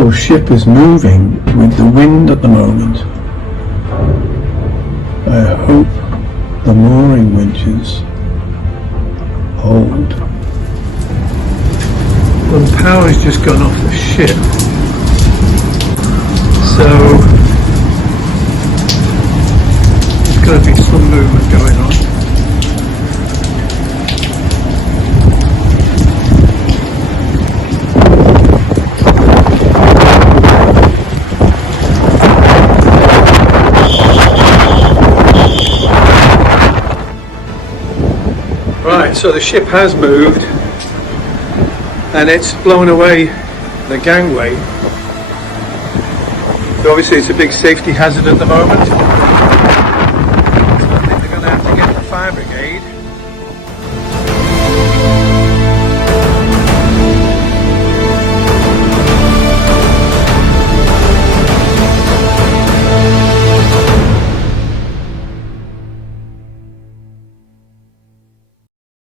whole ship is moving with the wind at the moment. I hope the mooring winches hold. Well, the power's just gone off the ship, so there's got to be some movement going on. Right, so the ship has moved and it's blown away the gangway. So obviously it's a big safety hazard at the moment.